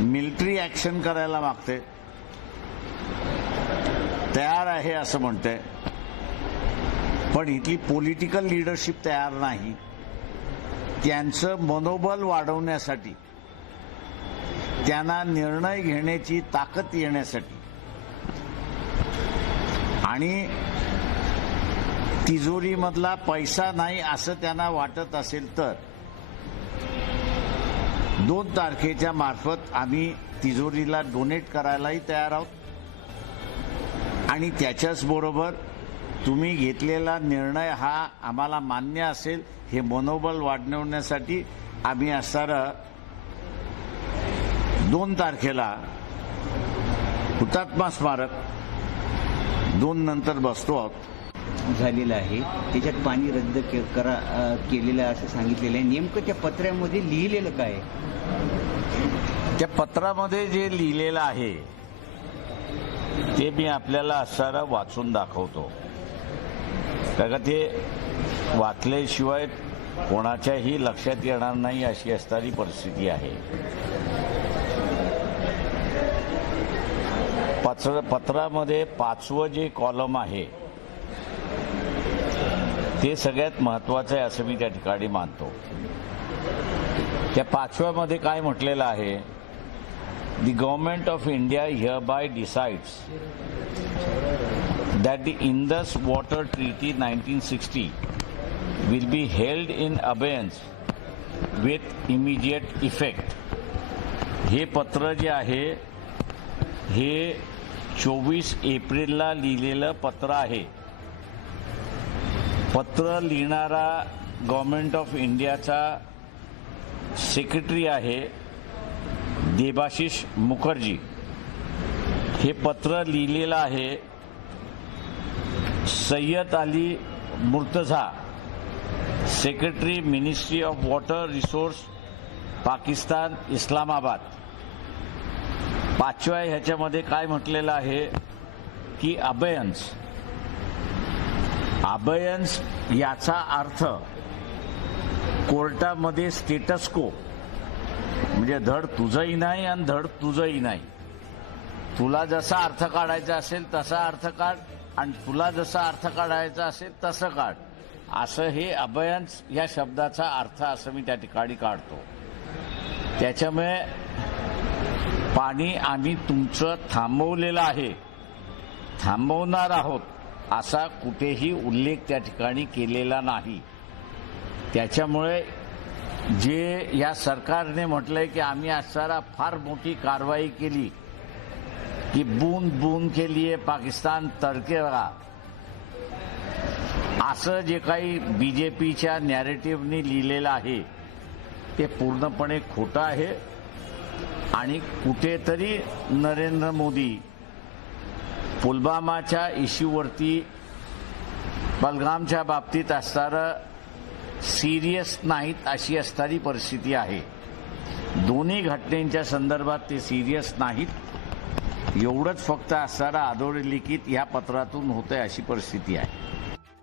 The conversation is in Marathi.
मिलिटरी ऍक्शन करायला मागते. तयार आहे असं म्हणते. पण इथली पॉलिटिकल लिडरशिप तयार नाही. त्यांचं मनोबल वाढवण्यासाठी त्यांना निर्णय घेण्याची ताकद येण्यासाठी. आणि तिजोरीमधला पैसा नाही असं त्यांना वाटत असेल तर दोन तारखेच्या मार्फत आम्ही तिजोरीला डोनेट करायलाही तयार आहोत. आणि त्याच्याच बरोबर तुम्ही घेतलेला निर्णय हा आम्हाला मान्य असेल हे मनोबल वाढवण्यासाठी आम्ही असणारं दोन तारखेला हुतात्मा स्मारक दोन नंतर बसतो आहोत. झालेलं आहे. त्याच्यात पाणी रद्द के- करा केलेलं आहे असं सांगितलेलं आहे. नेमकं त्या पत्र्यामध्ये लिहिलेलं काय त्या पत्रामध्ये जे लिहिलेलं आहे ते मी आपल्याला असणारा वाचून दाखवतो. कारण का ते वाचल्याशिवाय कोणाच्याही लक्षात येणार नाही अशी असणारी परिस्थिती आहे. पत्र पत्रामध्ये पाचवं जे कॉलम आहे ते सगळ्यात महत्वाचं आहे असं मी त्या ठिकाणी मानतो. त्या पाचव्यामध्ये काय म्हटलेलं आहे? The government of India here bye डिसाईड्स that the Indus water treaty nineteen sixty will be held in अबेन्स with immediate effect हे पत्र जे आहे हे चोवीस एप्रिलला लिहिलेलं पत्र आहे. पत्र लिहिणारा गव्हर्नमेंट ऑफ इंडियाचा सेक्रेटरी आहे देबाशिष मुखर्जी. हे पत्र लिहिलेलं आहे Syed Ali Murtaza secretary ministry of water resource Pakistan Islamabad. पाचव्या ह्याच्यामध्ये काय म्हटलेलं आहे की अभयन्स अभयन्स याचा अर्थ कोर्टामध्ये स्टेटस को म्हणजे धड तुझंही नाही आणि धड तुझंही नाही. तुला जसा अर्थ काढायचा असेल तसा अर्थ काढ आणि तुला जसा अर्थ काढायचा असेल तसं काढ. असं हे अभयन्स या शब्दाचा अर्थ असं मी त्या ठिकाणी काढतो. त्याच्यामुळे पाणी आम्ही तुमचं थांबवलेलं आहे. थांबवणार आहोत. असा कुठेही उल्लेख त्या ठिकाणी केलेला नाही. त्याच्यामुळे जे या सरकारने म्हटलंय की आम्ही असणारा फार मोठी कारवाई केली की बूंद बूंद के लिए पाकिस्तान तडकेगा असं जे काही बी जे पीच्या नॅरेटिव्हनी लिहिलेलं आहे ते पूर्णपणे खोटं आहे. आणि कुठेतरी नरेंद्र मोदी पुलवामाच्या इश्यूवरती बलगामच्या बाबतीत असणारं सिरियस नाहीत अशी असणारी परिस्थिती आहे. दोन्ही घटनेच्या संदर्भात ते सिरियस नाहीत. एवढंच फक्त असणारा अधोरेलिखित या पत्रातून होतंय अशी परिस्थिती आहे.